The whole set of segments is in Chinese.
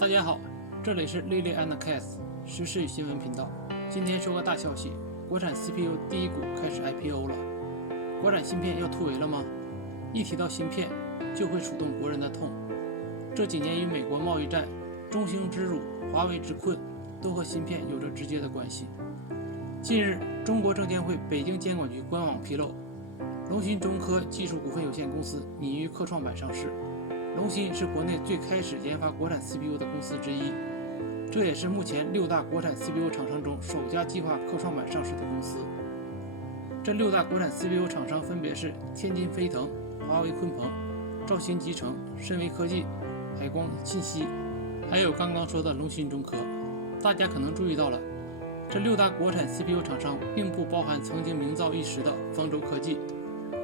大家好，这里是 Lily and Cats 时事与新闻频道。今天说个大消息，国产 CPU 第一股开始 IPO 了。国产芯片要突围了吗？一提到芯片，就会触动国人的痛。这几年与美国贸易战、中兴之辱、华为之困，都和芯片有着直接的关系。近日，中国证监会北京监管局官网披露，龙芯中科技术股份有限公司拟于科创板上市。龙芯是国内最开始研发国产 CPU 的公司之一，这也是目前6大国产 CPU 厂商中首家计划科创板上市的公司。这6大国产 CPU 厂商分别是天津飞腾、华为鲲鹏、兆芯集成、深维科技、海光信息，还有刚刚说的龙芯中科。大家可能注意到了，这6大国产 CPU 厂商并不包含曾经名噪一时的方舟科技。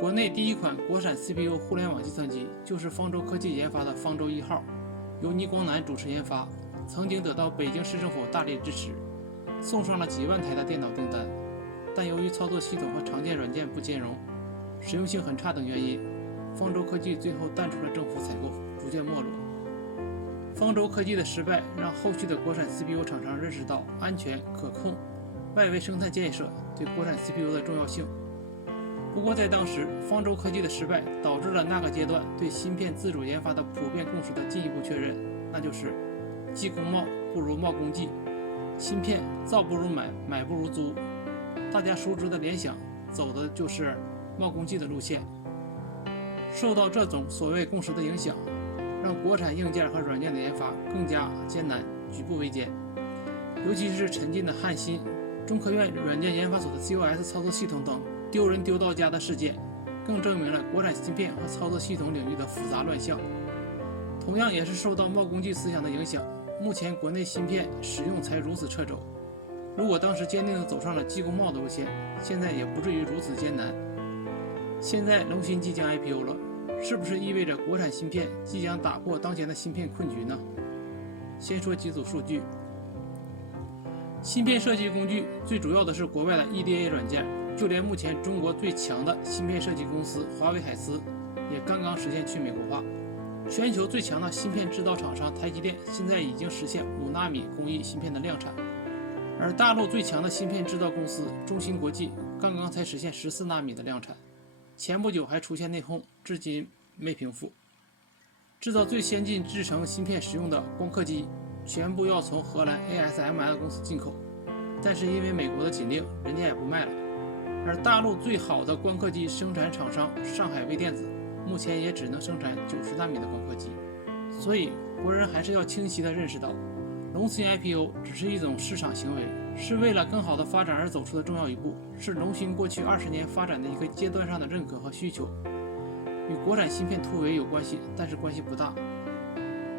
国内第一款国产 CPU 互联网计算机就是方舟科技研发的方舟1号，由倪光南主持研发，曾经得到北京市政府大力支持，送上了几万台的电脑订单。但由于操作系统和常见软件不兼容，实用性很差等原因，方舟科技最后淡出了政府采购，逐渐没落。方舟科技的失败让后续的国产 CPU 厂商认识到安全、可控、外围生态建设对国产 CPU 的重要性。不过在当时，方舟科技的失败导致了那个阶段对芯片自主研发的普遍共识的进一步确认，那就是技工贸不如贸工技，芯片造不如买，买不如租。大家熟知的联想走的就是贸工技的路线。受到这种所谓共识的影响，让国产硬件和软件的研发更加艰难，举步维艰。尤其是沉浸的汉芯、中科院软件研发所的 COS 操作系统等丢人丢到家的事件，更证明了国产芯片和操作系统领域的复杂乱象。同样也是受到贸工技思想的影响，目前国内芯片使用才如此掣肘。如果当时坚定地走上了技工贸的路线，现在也不至于如此艰难。现在龙芯即将 IPO 了，是不是意味着国产芯片即将打破当前的芯片困局呢？先说几组数据。芯片设计工具最主要的是国外的 EDA 软件，就连目前中国最强的芯片设计公司华为海思也刚刚实现去美国化。全球最强的芯片制造厂商台积电现在已经实现5纳米工艺芯片的量产，而大陆最强的芯片制造公司中芯国际刚刚才实现14纳米的量产，前不久还出现内讧，至今没平复。制造最先进制程芯片使用的光刻机全部要从荷兰 ASML 公司进口，但是因为美国的禁令，人家也不卖了。而大陆最好的光刻机生产厂商上海微电子，目前也只能生产90纳米的光刻机。所以国人还是要清晰地认识到，龙芯 IPO 只是一种市场行为，是为了更好的发展而走出的重要一步，是龙芯过去20年发展的一个阶段上的认可和需求，与国产芯片突围有关系，但是关系不大。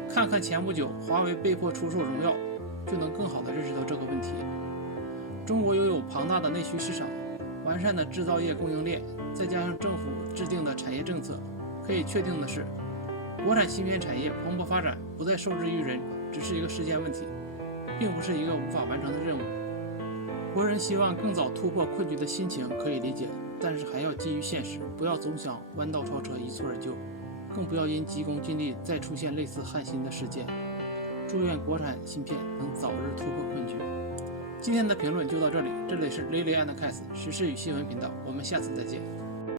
看看前不久华为被迫出售荣耀，就能更好地认识到这个问题。中国拥有庞大的内需市场，完善的制造业供应链，再加上政府制定的产业政策，可以确定的是，国产芯片产业蓬勃发展不再受制于人，只是一个时间问题，并不是一个无法完成的任务。国人希望更早突破困局的心情可以理解，但是还要基于现实，不要总想弯道超车一蹴而就，更不要因急功近利再出现类似汉芯的事件。祝愿国产芯片能早日突破困局。今天的评论就到这里，这里是 Lily and Cats 时事与新闻频道，我们下次再见。